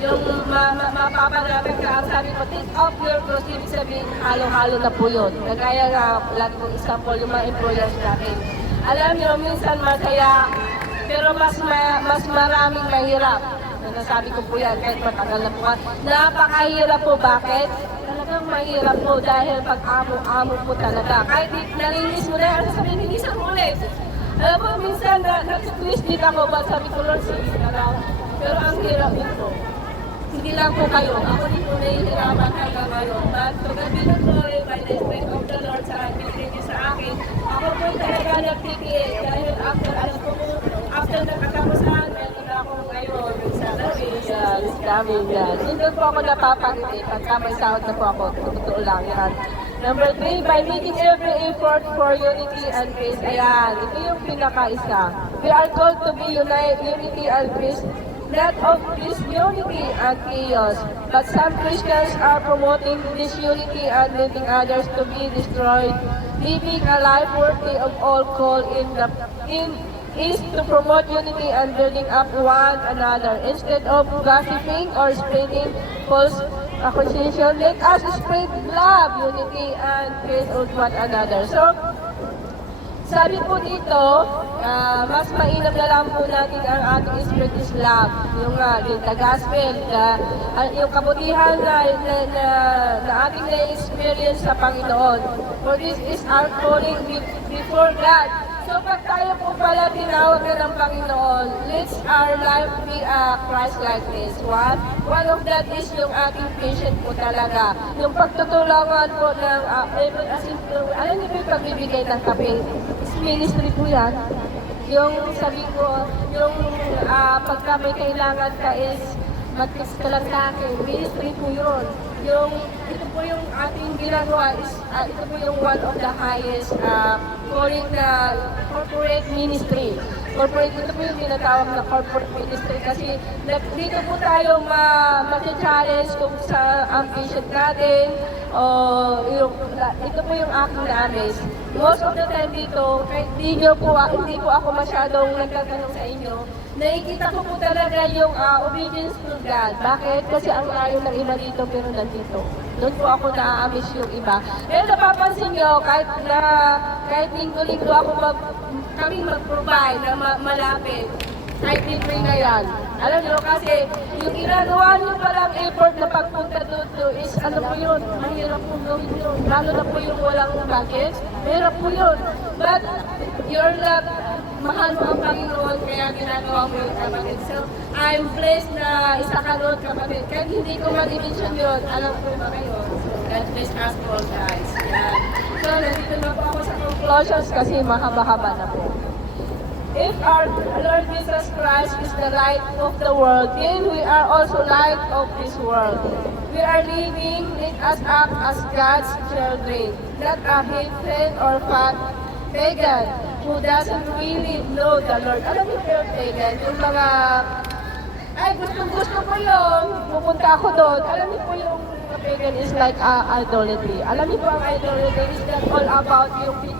yung mapapanatan ka, ang sabi ko, take off your clothes, ibig sabihin, halo-halo na po yun. Kagaya nga, lagi kong example, yung mga employers natin. Alam nyo, minsan masaya, pero mas maraming mahirap. Nasabi ko po yan, kahit matagal na po. Napakahirap po, bakit? Talagang mahirap po dahil pag amo-amo po talaga. Kahit nalinis mo na, ano sabihin, linisan mo ulit. Alam mo, minsan nag-twist din ako, but sabi ko, Lord, sige na lang. Pero ang hirap nito. Hindi lang po kayo. Ako din po nahihirapan hanggang ngayon. But to God be the glory by the Spirit of the Lord sa binigay sa akin. Ako po talaga nagpipili dahil after nakatapusan, meron na ako ngayon sa Lawian. Lawian. Hindi po ako napapangiti pagka may sahod na po ako. Totoo lang yan. Number 3, by making every effort for unity and peace. Ayan, ito yung pinaka-isa. We are called to be unity and peace. Not of disunity and chaos, but some Christians are promoting disunity and leading others to be destroyed. Living a life worthy of all call is to promote unity and building up one another. Instead of gossiping or spreading false accusation, let us spread love, unity, and peace with one another. So, sabi po dito, mas mainam na lang po natin ang ating spirit is love. Yung the gospel, yung kabutihan na ating na-experience sa Panginoon. For this is our calling before God. So pag tayo po pala tinawag na ng Panginoon, let's our life be Christ-likeness. One of that is yung ating patient po talaga. Yung pagtutulungan po ng, alam niyo po yung pagbibigay ng kape? Ministry po yan. Yung sabi ko, yung pagka may kailangan ka is mag-text ka lang sa akin. Ministry po yun. Ito po yung ating ginagawa is, ito po yung one of the highest calling na corporate ministry. Ito po yung tinatawag na corporate ministry kasi dito po tayo ma-challenge kung sa ambition natin. Ito po yung aking na-amaze. Most of the time dito, kahit hindi po ako masyadong nagtatanong sa inyo, nakikita ko po talaga yung obedience to God. Bakit? Kasi ang layo ng iba dito pero nandito. Doon po ako na-amaze yung iba. Pero napapansin nyo, kahit linggo-linggo ako kami mag-provide na malapit. Kahit libre na yan. Alam nyo, kasi yung ginagawa nyo palang effort na pagpunta doon is, ano po yun, mahirap po gawin yun. Lalo na po yung walang budget, mahirap po yun. But, you're not, mahal mo ang Panginoon, kaya ginagawa mo yung kapatid. So, I'm blessed na isa ka doon, kapatid. Kahit hindi ko ma-mention yun, alam ko ba kayo? God bless us all, guys. Yan. So, nandito na po ako sa conclusions kasi mahaba-haba na po. If our Lord Jesus Christ is the light of the world, then we are also light of this world. We are living, let us act as God's children, not a heathen or fat pagan who doesn't really know the Lord. Alam mo yung pagan, yung mga, ay gusto ko yun, pupunta ako doon. Alam niyo po yung pagan is like idolatry. Alam niyo po ang idolatry is not all about yung picture.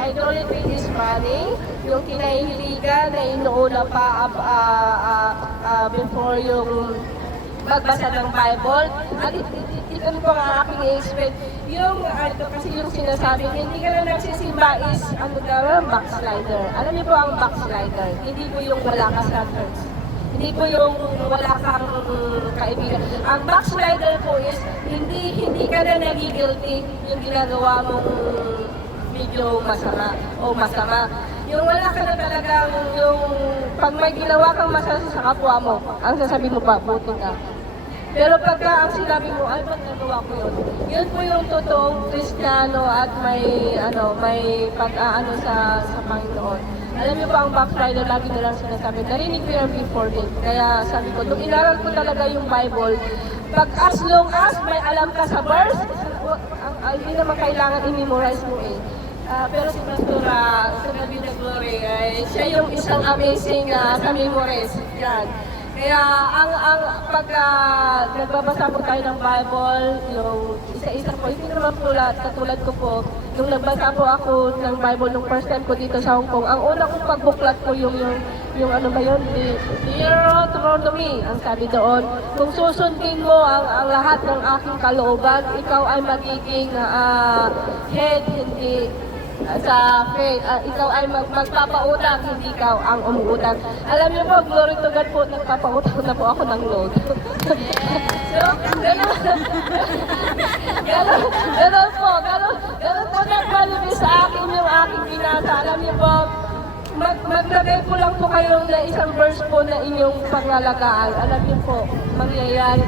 Idolatry is money, yung kinahihiligan na inuuna pa before yung magbasa ng Bible. At ito po ang aking expect. Yung, kasi yung sinasabi, hindi ka na nagsisimba is, backslider. Alam niyo po ang backslider. Hindi po yung wala ka standards. Hindi po yung wala kang kaibigan. Ang backslider po is, hindi ka na nagigilty yung ginagawa mong medyo masama. Yung wala ka na talagang yung pag may ginawa kang masama sa kapwa mo, ang sasabihin mo pa, buti ka. Pero pagka ang sinabi mo, ay ba't nagawa ko yun? Yun po yung totoong Kristiyano at may pag-aano sa Panginoon. Alam niyo pa ang backslider, lagi nilang sinasabi, narinig ko yan before din. Kaya sabi ko, nung inaral ko talaga yung Bible, pag as long as may alam ka sa verse, hindi naman kailangan i-memorize mo eh. Pero si Pastora, sa Gabi na Glory, siya yung isang amazing sa memories. Yan. Kaya pagka nagbabasa po tayo ng Bible, yung isa-isa po, hindi naman po katulad ko po, yung nagbasa po ako ng Bible nung first time ko dito sa Hong Kong, ang una kong pagbuklat po yung ano ba yun, Deuteronomy, ang sabi doon, kung susundin mo ang lahat ng aking kalooban, ikaw ay magiging head, hindi sa faith, ikaw ay magpapautang, hindi ikaw ang umuutang. Alam niyo po, glory to God po, nagpapautang na po ako ng load. So, ganun po nagbalibis sa akin yung aking binasa. Alam niyo po, maglagay po lang po kayo na isang verse po na inyong pangalagaan. Alam niyo po, mangyayari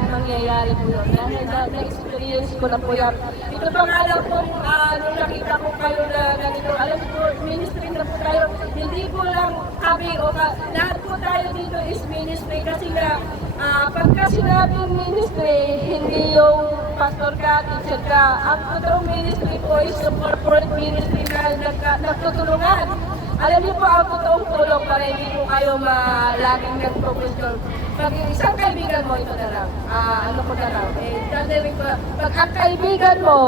po yun. Dahil na-experience ko na po yan. Ito pa nga lang po, nung nakita ko kayo na ganito, alam niyo po, ministry na po tayo. Hindi po lang kami o lahat po tayo dito is ministry kasi nga, pagka sinabing ministry, hindi yung pastor ka, teacher ka. Ang totoong ministry po is yung corporate ministry na nagtutulungan. Alam niyo po, ang totoong tulong para hindi po kayo laging nag-profession. Pag isang kaibigan mo, ito na lang. Ano ko na lang. Pag ang kaibigan mo,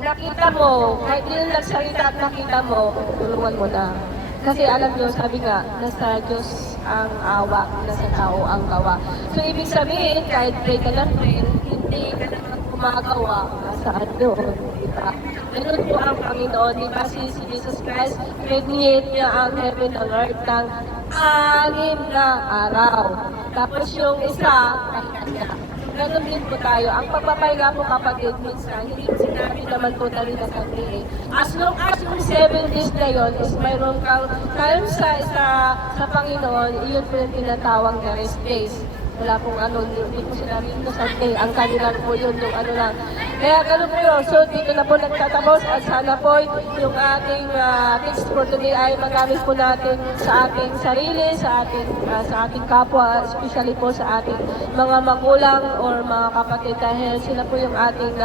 nakita mo, kahit hindi na nagsalita at nakita mo, tulungan mo na. Kasi alam niyo, sabi nga, nasa Diyos ang awa, nasa tao ang gawa. So, ibig sabihin, kahit pray ka ng prayer, hindi ka naman gumagawa, saan doon, diba? Ganun po ang Panginoon, diba si Jesus Christ, create niya ang heaven and earth ng 6 na araw. Tapos yung isa, pahinga niya. Ganun din po tayo. Ang pagpapahinga po kapatid, minsan, hindi po sinabi naman totally na sabihin. As long as yung 7 days na yun is mayroon kang time sa Panginoon, iyon po yung tinatawag na rest days. Wala pong hindi po sinabi ito sa day. Ang kanilang po yun, yung ano lang. Kaya ganun po yun. So, dito na po nagtatapos at sana po yung ating tips for today ay magamit po natin sa ating sarili, sa ating kapwa, especially po sa ating mga magulang or mga kapatid dahil sila po yung ating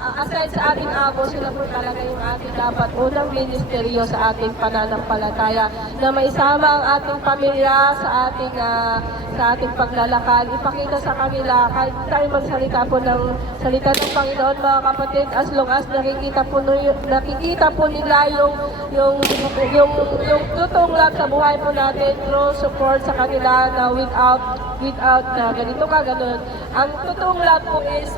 aside sa ating abo, sila po talaga yung ating dapat unang ministeryo sa ating pananampalataya na maisama ang ating pamilya sa ating paglalakad. Ipakita sa kanila kahit tayo magsalita po ng salita ng Panginoon mga kapatid, as long as nakikita po nila yung totoong love sa buhay po natin through support sa kanila na without na ganito ka, ganun. Ang totoong love po is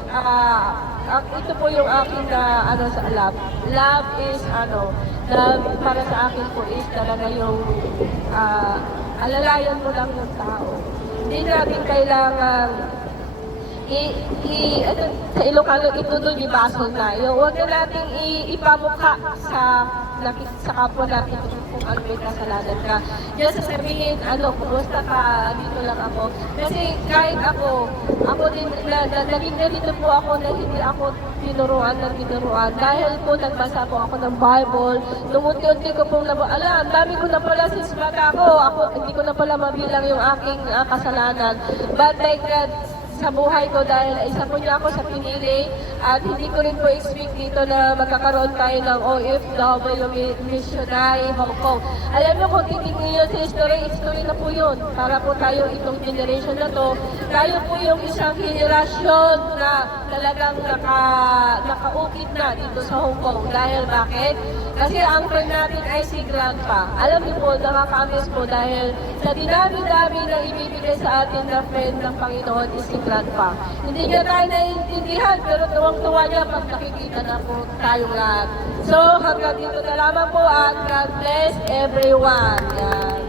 ito po yung aking sa love. Love is love para sa akin po is talaga yung alalayan mo lang ng tao. Hindi natin kailangan sa Ilocano, ito doon yung baso na. Huwag na natin ipamukha sa kapwa natin kung ano may kasalanan ka. Diyan sasabihin, kumusta ka, dito lang ako. Kasi kahit ako din, naging ganito po ako na hindi ako tinuruan. Dahil po nagbasa po ako ng Bible, nung unti-unti ko pong ang dami ko na pala since bata ako, hindi ko na pala mabilang yung aking kasalanan. But thank God, sa buhay ko dahil isa po niya ako sa pinili at hindi ko rin po expect dito na magkakaroon tayo ng OFW missionary Hong Kong. Alam niyo kung titignan niyo sa history na po yun. Para po tayo itong generation na to, tayo po yung isang generasyon na talagang nakaukit na dito sa Hong Kong. Dahil bakit? Kasi ang friend natin ay si Grandpa. Alam niyo po, nakakamiss po dahil sa dinami-dami na ibibigay sa atin na friend ng Panginoon is si Grandpa. Hindi niya tayo naiintindihan, pero tuwang-tuwa niya pag nakikita na po tayong lahat. So, hanggang dito na lamang po at God bless everyone. Yan.